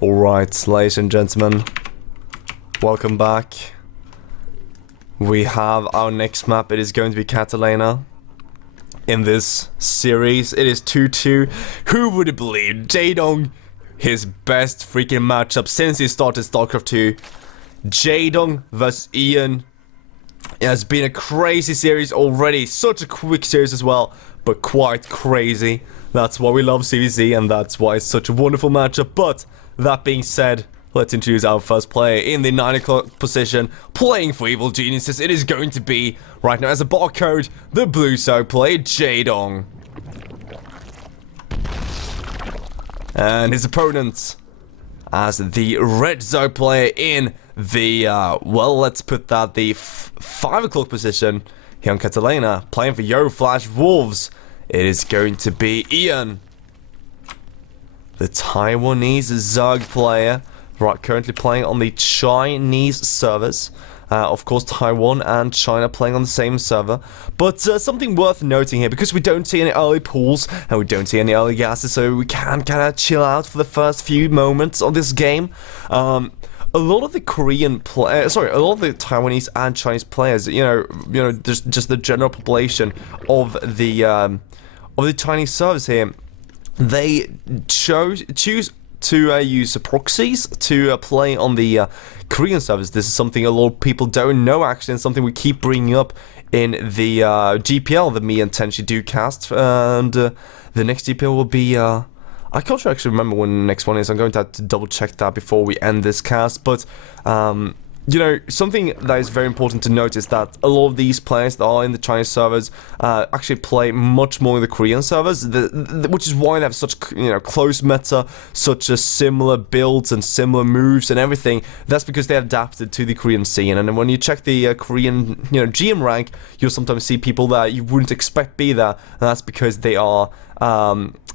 Alright, ladies and gentlemen, welcome back. We have our next map. It is going to be Catalina. In this series, it is 2-2. Who would have believed? Jaedong, his best freaking matchup since he started StarCraft 2. Jaedong vs Ian. It has been a crazy series already. Such a quick series as well, but quite crazy. That's why we love CVZ, and that's why it's such a wonderful matchup. But that being said, let's introduce our first player in the 9 o'clock position, playing for Evil Geniuses. It is going to be, right now as a barcode, the blue side player, Jaedong. And his opponent, as the red zone player in the, well, let's put that, the 5 o'clock position here on Catalina, playing for Yo Flash Wolves. It is going to be Ian, the Taiwanese Zerg player, right, currently playing on the Chinese servers. Of course, Taiwan and China playing on the same server. But something worth noting here, because we don't see any early pools and we don't see any early gases, so we can kind of chill out for the first few moments of this game. A lot of the Korean players, a lot of the Taiwanese and Chinese players, you know, just the general population of the Chinese servers here, they choose to use proxies to play on the Korean servers. This is something a lot of people don't know, actually, and something we keep bringing up in the GPL that me and Tenshi do cast. And the next GPL will be, I can't actually remember when the next one is. I'm going to have to double check that before we end this cast. But you know, something that is very important to note is that a lot of these players that are in the Chinese servers actually play much more in the Korean servers, which is why they have such, you know, close meta, such a similar builds and similar moves and everything. That's because they adapted to the Korean scene. And when you check the Korean, you know, GM rank, you'll sometimes see people that you wouldn't expect be there, and that's because they are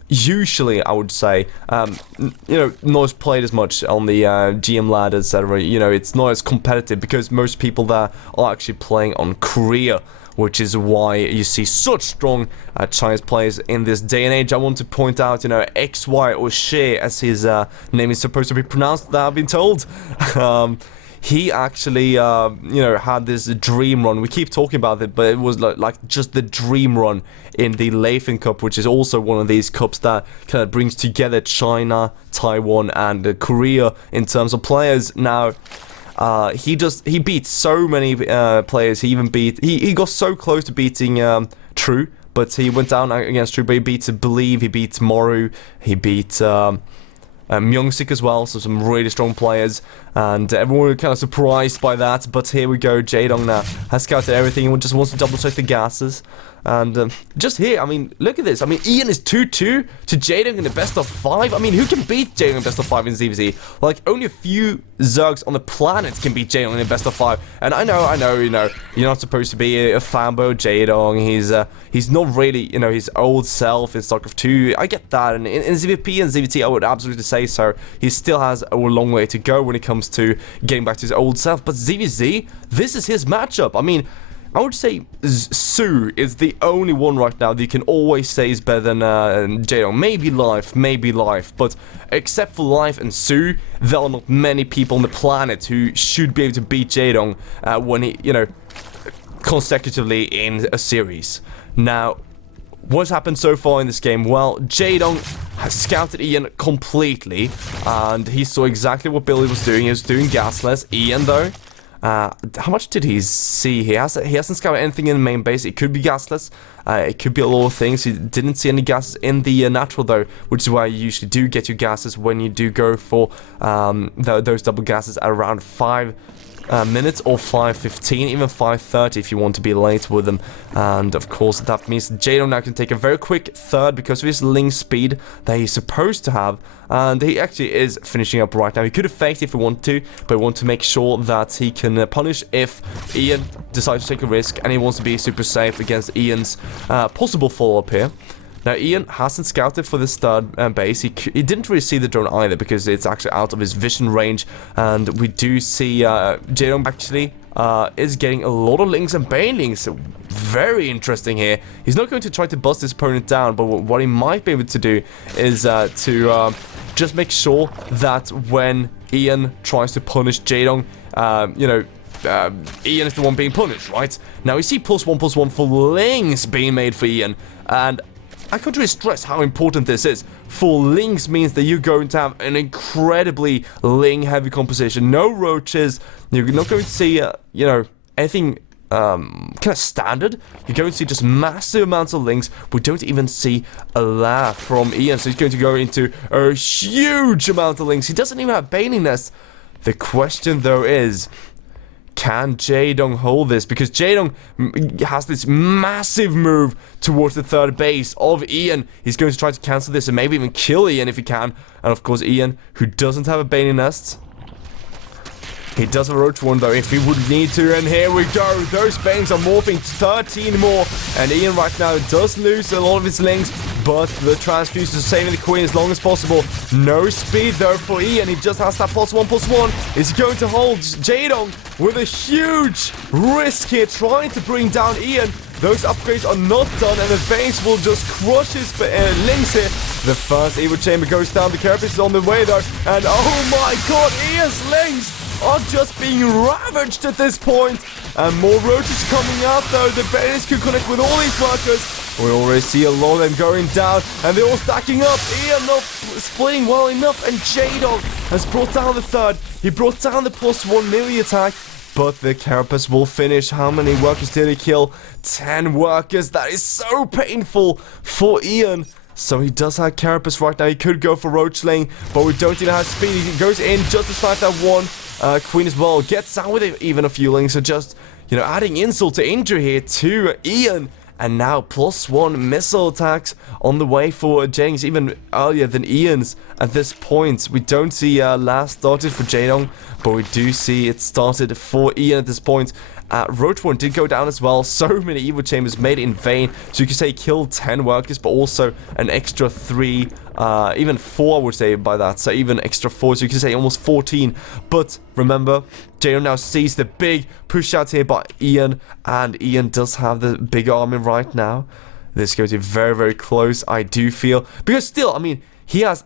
usually, I would say, you know, not as played as much on the GM ladder, etc. You know, it's not as competitive because most people there are actually playing on Korea, which is why you see such strong Chinese players in this day and age. I want to point out, you know, XY or She, as his name is supposed to be pronounced, that I've been told. He actually, you know, had this dream run. We keep talking about it, but it was like just the dream run in the Leifin Cup, which is also one of these cups that kind of brings together China, Taiwan, and Korea in terms of players. Now, he beat so many players. He even beat, he got so close to beating True, but he went down against True. But he beat Believe, he beat Moru, he beat Myung-sik as well, so some really strong players, and everyone was kind of surprised by that. But here we go, Jaedong now has scouted everything and just wants to double check the gases. And just here, I mean, look at this. I mean, Ian is 2-2 to Jaedong in the best of 5. I mean, who can beat Jaedong in best of 5 in ZVZ? Like, only a few Zergs on the planet can beat Jaedong in the best of 5. And I know, you know, you're not supposed to be a fanboy of Jaedong. He's not really, you know, his old self in StarCraft 2. I get that. And in ZVP and ZVT, I would absolutely say so. He still has a long way to go when it comes to getting back to his old self. But ZVZ, this is his matchup. I mean, I would say Su is the only one right now that you can always say is better than Jaedong. Maybe Life, but except for Life and Su, there are not many people on the planet who should be able to beat Jaedong when he, you know, consecutively in a series. Now, what's happened so far in this game? Well, Jaedong has scouted Ian completely, and he saw exactly what Billy was doing. He was doing gasless. Ian, though, how much did he see? He hasn't scouted anything in the main base. It could be gasless. It could be a lot of things. He didn't see any gases in the natural, though, which is why you usually do get your gases when you do go for those double gases at around 5 minutes or 5:15, even 5:30 if you want to be late with them. And of course that means Jaedong now can take a very quick third because of his link speed that he's supposed to have, and he actually is finishing up right now. He could have faked if he wanted to, but we want to make sure that he can punish if Ian decides to take a risk, and he wants to be super safe against Ian's possible follow-up here. Now, Ian hasn't scouted for this third base. He didn't really see the drone either because it's actually out of his vision range. And we do see Jaedong actually is getting a lot of links and banelings. Very interesting here. He's not going to try to bust his opponent down, but what he might be able to do is to just make sure that when Ian tries to punish Jaedong, Ian is the one being punished, right? Now, we see +1/+1 for Lings being made for Ian, and I can't really stress how important this is. For Lings means that you're going to have an incredibly Ling-heavy composition. No roaches. You're not going to see, anything kind of standard. You're going to see just massive amounts of Lings. We don't even see a laugh from Ian, so he's going to go into a huge amount of Lings. He doesn't even have Baning Nest. The question, though, is, can Jaedong hold this? Because Jaedong has this massive move towards the third base of Ian. He's going to try to cancel this and maybe even kill Ian if he can. And of course, Ian, who doesn't have a Baning Nest. He does have a Roach one though, if he would need to, and here we go. Those Bangs are morphing 13 more, and Ian right now does lose a lot of his Lings, but the transfusion is saving the Queen as long as possible. No speed though for Ian, he just has that +1/+1. Is he going to hold Jaedong with a huge risk here, trying to bring down Ian? Those upgrades are not done, and the Bangs will just crush his Lings here. The first Evil Chamber goes down, the Carapace is on the way though, and oh my god, Ian's Lings are just being ravaged at this point. And more roaches coming out though. The Banis can connect with all these workers. We already see a lot of them going down, and they're all stacking up. Ian not splitting well enough, and Jaedong has brought down the third. He brought down the +1 melee attack, but the Carapace will finish. How many workers did he kill? 10 workers. That is so painful for Ian. So he does have Carapace right now. He could go for Roach Lane, but we don't even have speed. He goes in just to fight that one. Queen as well gets out with even a few Lings. So just, adding insult to injury here to Ian. And now +1 missile attacks on the way for Jaedong, even earlier than Ian's at this point. We don't see last started for Jaedong, but we do see it started for Ian at this point. Roach 1 did go down as well. So many Evil Chambers made in vain. So you could say he killed 10 workers, but also an extra 3, even 4 I would say by that. So even extra 4, so you could say almost 14. But remember, Jaedong now sees the big push out here by Ian, and Ian does have the big army right now. This is going to be very, very close, I do feel. Because still, I mean, he has,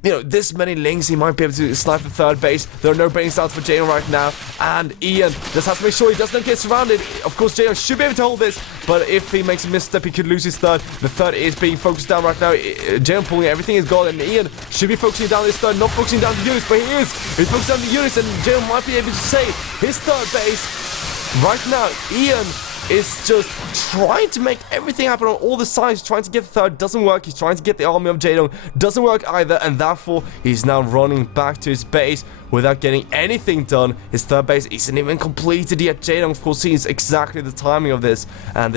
this many Lings, he might be able to snipe the third base. There are no Baning Stouts for Jaedong right now, and Ian just has to make sure he doesn't get surrounded. Of course, Jaedong should be able to hold this, but if he makes a misstep, he could lose his third. The third is being focused down right now. Jaedong pulling everything he's got, and Ian should be focusing down this third, not focusing down the units, but he is. He's focusing down the units, and Jaedong might be able to save his third base. Right now, Ian is just trying to make everything happen on all the sides, trying to get the third, doesn't work. He's trying to get the army of Jaedong, doesn't work either, and therefore he's now running back to his base without getting anything done. His third base isn't even completed yet. Jaedong, of course, sees exactly the timing of this, and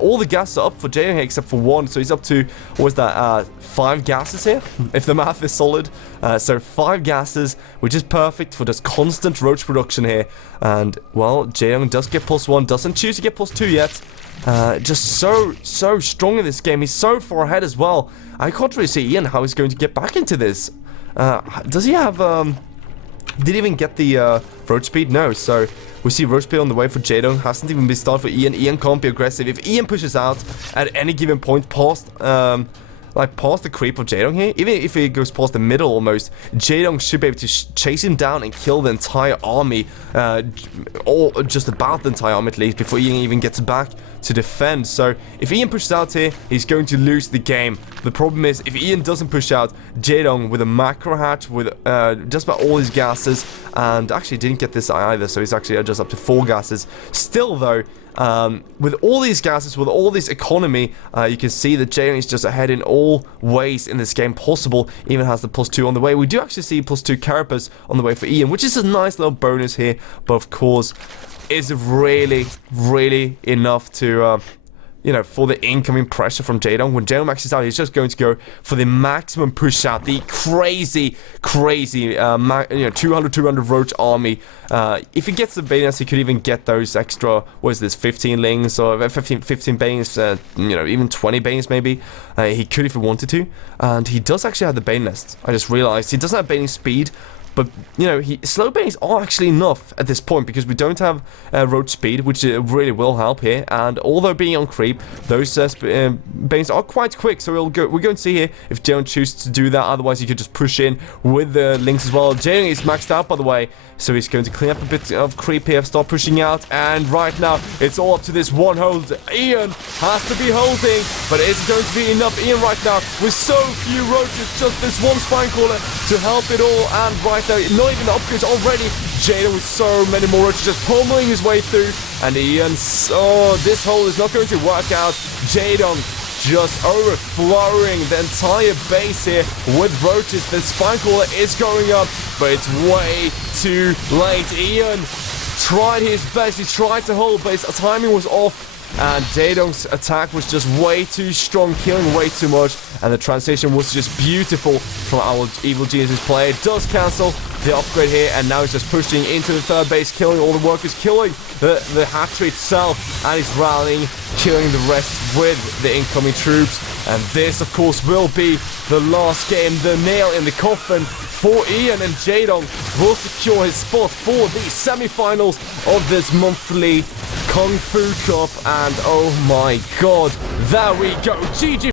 all the gases are up for Jaedong here except for 1, so he's up to, what was that, 5 gases here, if the math is solid. So 5 gases, which is perfect for just constant roach production here. And, well, Jaedong does get +1, doesn't choose to get +2 yet. Just so strong in this game. He's so far ahead as well. I can't really see Ian how he's going to get back into this. Does he have, did he even get the roach speed? No, so we see roach speed on the way for Jaedong. Hasn't even been started for Ian. Ian can't be aggressive. If Ian pushes out at any given point past past the creep of Jaedong here, even if he goes past the middle almost, Jaedong should be able to chase him down and kill the entire army, or just about the entire army at least, before Ian even gets back to defend. So if Ian pushes out here, he's going to lose the game. The problem is, if Ian doesn't push out, Jaedong with a macro hatch, with just about all his gases, and actually didn't get this either, so he's actually just up to 4 gases. Still though, with all these gases, with all this economy, you can see that Jaedong is just ahead in all ways in this game possible. Even has the +2 on the way. We do actually see +2 Carapace on the way for Ian, which is a nice little bonus here, but of course, is really enough to, for the incoming pressure from Jaedong. When Jaedong maxes out, he's just going to go for the maximum push out, the crazy, 200 roach army. If he gets the Baners, he could even get those extra, what is this, 15 Lings, or 15 Baners, even 20 Baners maybe. He could if he wanted to. And he does actually have the Bane Nest. I just realized he doesn't have Bane speed, But, you know, slow bangs are actually enough at this point because we don't have road speed, which really will help here. And although being on creep, those bangs are quite quick. So we're going to see here if Jaedong chooses to do that. Otherwise, you could just push in with the links as well. Jaedong is maxed out, by the way. So he's going to clean up a bit of creep here, start pushing out. And right now, it's all up to this one hold. Ian has to be holding, but is it going to be enough? Ian right now with so few roaches, just this one spine caller to help it all. And right now, not even the upgrades already. Jaedong with so many more roaches just pummeling his way through. And Ian, this hole is not going to work out. Jaedong just overflowing the entire base here with roaches. The spine caller is going up, but it's way too late. Ian tried his best. He tried to hold, but his timing was off. And Jaedong's attack was just way too strong, killing way too much. And the transition was just beautiful from our Evil Genius's player. It does cancel the upgrade here, and now he's just pushing into the third base, killing all the workers, killing the hatchery itself, and he's rallying, killing the rest with the incoming troops. And this, of course, will be the last game, the nail in the coffin for Ian, and Jaedong will secure his spot for the semi-finals of this monthly Kung Fu Cup. And oh my god, there we go, GG.